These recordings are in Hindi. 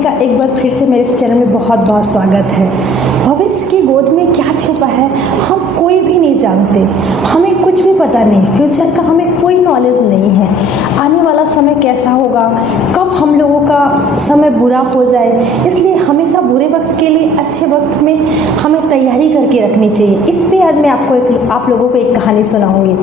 का एक बार फिर से मेरे इस चैनल में बहुत बहुत स्वागत है। भविष्य की गोद में क्या छुपा है हम कोई भी नहीं जानते, हमें कुछ भी पता नहीं, फ्यूचर का हमें कोई नॉलेज नहीं है। आने वाला समय कैसा होगा, कब हम लोगों का समय बुरा हो जाए, इसलिए हमेशा बुरे वक्त के लिए अच्छे वक्त में हमें तैयारी करके रखनी चाहिए। इस पे आज मैं आप लोगों को एक कहानी सुनाऊंगी।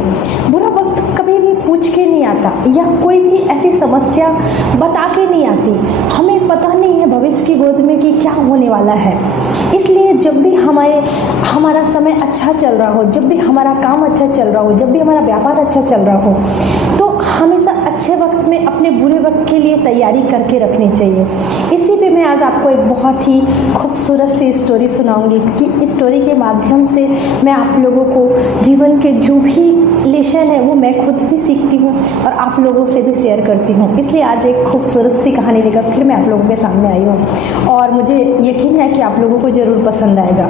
बुरा वक्त कभी भी पूछ के नहीं आता या कोई भी ऐसी समस्या बता के नहीं आती, हमें पता नहीं है भविष्य की गोद में कि क्या होने वाला है। इसलिए जब भी हमारा समय अच्छा चल रहा हो, जब भी हमारा काम अच्छा चल रहा हो, जब भी हमारा व्यापार अच्छा चल रहा हो, तो हमेशा अच्छे वक्त में अपने बुरे वक्त के लिए तैयारी करके रखनी चाहिए। इसी पे मैं आज आपको एक बहुत ही खूबसूरत सी स्टोरी सुनाऊंगी कि इस स्टोरी के माध्यम से मैं आप लोगों को जीवन के जो भी लेसन है वो मैं खुद भी सीखती हूँ और आप लोगों से भी शेयर करती हूँ। इसलिए आज एक खूबसूरत सी कहानी लेकर फिर मैं आप लोगों के सामने आई हूँ और मुझे यकीन है कि आप लोगों को ज़रूर पसंद आएगा।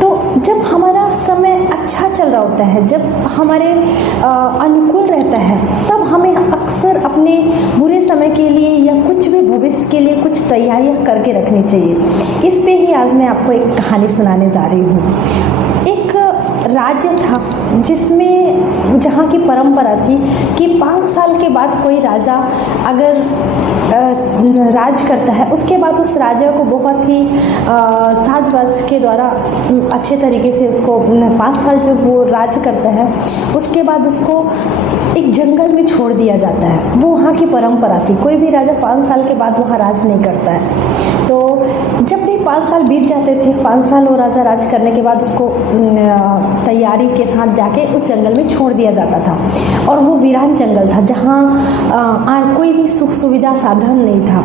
तो जब हमारा समय अच्छा चल रहा होता है, जब हमारे अनुकूल रहता है, तब हमें अक्सर अपने बुरे समय के लिए या कुछ भी भविष्य के लिए कुछ तैयारियां करके रखनी चाहिए। इस पे ही आज मैं आपको एक कहानी सुनाने जा रही हूँ। एक राज्य था जिसमें जहाँ की परंपरा थी कि 5 साल के बाद कोई राजा अगर राज करता है, उसके बाद उस राजा को बहुत ही साज-बाज के द्वारा अच्छे तरीके से उसको 5 साल जब वो राज करता है, उसके बाद उसको एक जंगल में छोड़ दिया जाता है। वो वहाँ की परंपरा थी, कोई भी राजा 5 साल के बाद वहाँ राज नहीं करता है। तो जब भी 5 साल बीत जाते थे, 5 साल वो राजा राज करने के बाद उसको तैयारी के साथ जाके उस जंगल में छोड़ दिया जाता था। और वो वीरान जंगल था जहाँ कोई भी सुख सुविधा साधन नहीं था।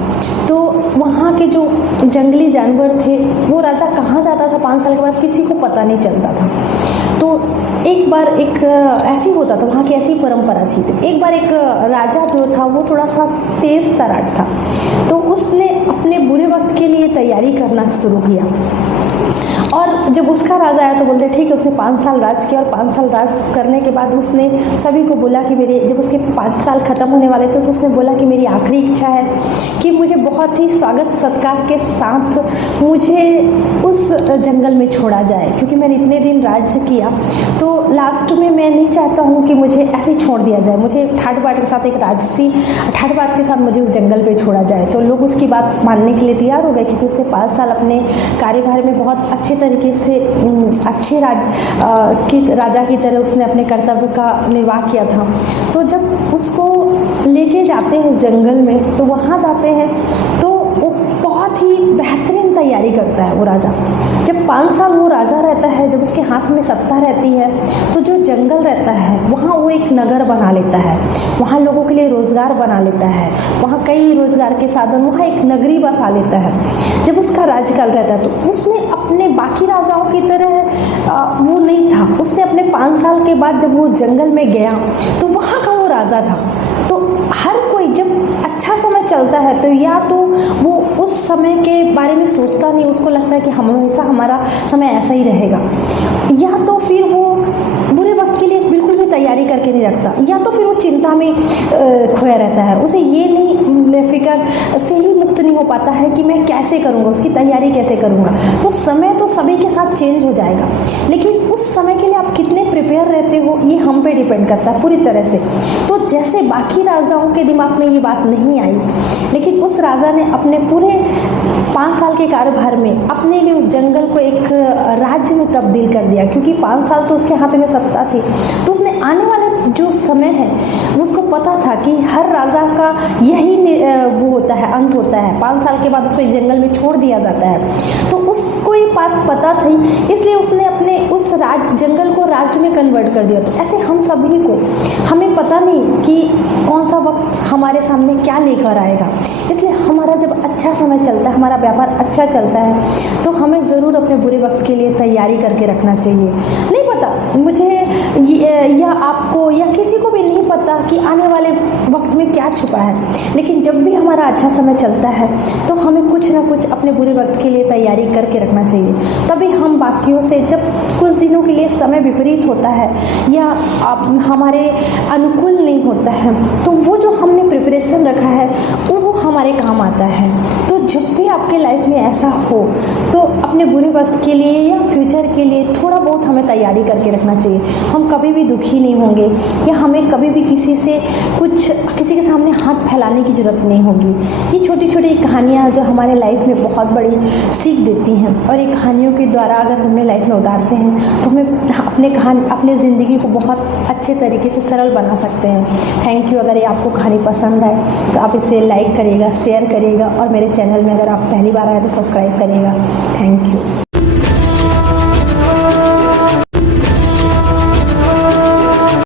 तो वहाँ के जो जंगली जानवर थे, वो राजा कहाँ जाता था 5 साल के बाद किसी को पता नहीं चलता था। तो एक बार एक ऐसी होता था, वहाँ की ऐसी परंपरा थी। तो एक बार एक राजा जो था वो थोड़ा सा तेज तर्राट था, तो उसने अपने बुरे वक्त के लिए तैयारी करना शुरू किया। और जब उसका राजा आया तो बोलते ठीक है, उसने 5 साल राज किया और 5 साल राज करने के बाद उसने सभी को बोला कि जब उसके 5 साल ख़त्म होने वाले थे तो उसने बोला कि मेरी आखिरी इच्छा है कि मुझे बहुत ही स्वागत सत्कार के साथ मुझे उस जंगल में छोड़ा जाए, क्योंकि मैंने इतने दिन राज किया। तो लास्ट में मैं नहीं चाहता हूँ कि मुझे ऐसे छोड़ दिया जाए, मुझे ठाट बाट के साथ एक राजसी ठाट बाट के साथ मुझे उस जंगल पे छोड़ा जाए। तो लोग उसकी बात मानने के लिए तैयार हो गए, क्योंकि उसने 5 साल अपने कार्यभार में बहुत अच्छे तरीके से अच्छे राजा की तरह उसने अपने कर्तव्य का निर्वाह किया था। तो जब उसको लेके जाते हैं उस जंगल में, तो वहाँ जाते हैं तो वो बहुत ही बेहतरीन तैयारी करता है वो राजा। जब 5 साल वो राजा रहता है, जब उसके हाथ में सत्ता रहती है, तो जो जंगल रहता है वहाँ वो एक नगर बना लेता है, वहाँ लोगों के लिए रोज़गार बना लेता है, वहाँ कई रोज़गार के साधन, वहाँ एक नगरी बसा लेता है। जब उसका राज्यकाल रहता है तो उसने अपने बाकी राजाओं की तरह वो नहीं था। उसने अपने 5 साल के बाद जब वो जंगल में गया तो वहाँ का वो राजा था। तो हर कोई जब अच्छा समय चलता है तो या तो वो उस समय के बारे में सोचता नहीं, उसको लगता है कि हमेशा हमारा समय ऐसा ही रहेगा, या तो फिर वो बुरे वक्त के लिए बिल्कुल भी तैयारी करके नहीं रखता, या तो फिर वो चिंता में खोया रहता है। उसे ये नहीं फिक्र से ही मुक्त नहीं हो पाता है कि मैं कैसे करूँगा, उसकी तैयारी कैसे करूँगा। तो समय तो सभी के साथ चेंज हो जाएगा, लेकिन उस समय के लिए आप कितने प्रिपेयर रहते हो ये हम पे डिपेंड करता है पूरी तरह से। तो जैसे बाकी राजाओं के दिमाग में ये बात नहीं आई, लेकिन उस राजा ने अपने पूरे 5 साल के कारोबार में अपने लिए उस जंगल को एक राज्य में तब्दील कर दिया। क्योंकि 5 साल तो उसके हाथ में सत्ता थी, तो उसने आने वाले जो समय है उसको पता था कि हर राजा का यही वो होता है, अंत होता है, 5 साल के बाद उसको एक जंगल में छोड़ दिया जाता है। तो उसको ये बात पता थी, इसलिए उसने अपने उस जंगल को राज्य में कन्वर्ट कर दिया। तो ऐसे हम सभी को, हमें पता नहीं कि कौन सा वक्त हमारे सामने क्या लेकर आएगा, इसलिए हमारा जब अच्छा समय चलता है, हमारा व्यापार अच्छा चलता है, तो हमें ज़रूर अपने बुरे वक्त के लिए तैयारी करके रखना चाहिए। नहीं पता मुझे या आपको या किसी को भी नहीं पता कि आने वाले वक्त में क्या छुपा है। लेकिन जब भी हमारा अच्छा समय चलता है तो हमें कुछ ना कुछ अपने बुरे वक्त के लिए तैयारी करके रखना चाहिए। तभी हम बाकियों से, जब कुछ दिनों के लिए समय विपरीत होता है या हमारे अनुकूल नहीं होता है, तो वो जो हमने प्रिपरेशन रखा है वो हमारे काम आता है। तो जब भी आपके लाइफ में ऐसा हो तो अपने बुरे वक्त के लिए या फ्यूचर के लिए थोड़ा बहुत हमें तैयारी करके रखना चाहिए। हम कभी भी दुखी नहीं होंगे या हमें कभी भी किसी के सामने हाथ फैलाने की ज़रूरत नहीं होगी। ये छोटी छोटी कहानियाँ जो हमारे लाइफ में बहुत बड़ी सीख देती हैं, और ये कहानियों के द्वारा अगर हम अपने लाइफ में उतारते हैं तो हमें अपने ज़िंदगी को बहुत अच्छे तरीके से सरल बना सकते हैं। Thank you. अगर ये आपको कहानी पसंद आए तो आप इसे लाइक करिएगा, शेयर करिएगा, और मेरे चैनल में अगर आप पहली बार आए तो सब्सक्राइब करिएगा। Thank you.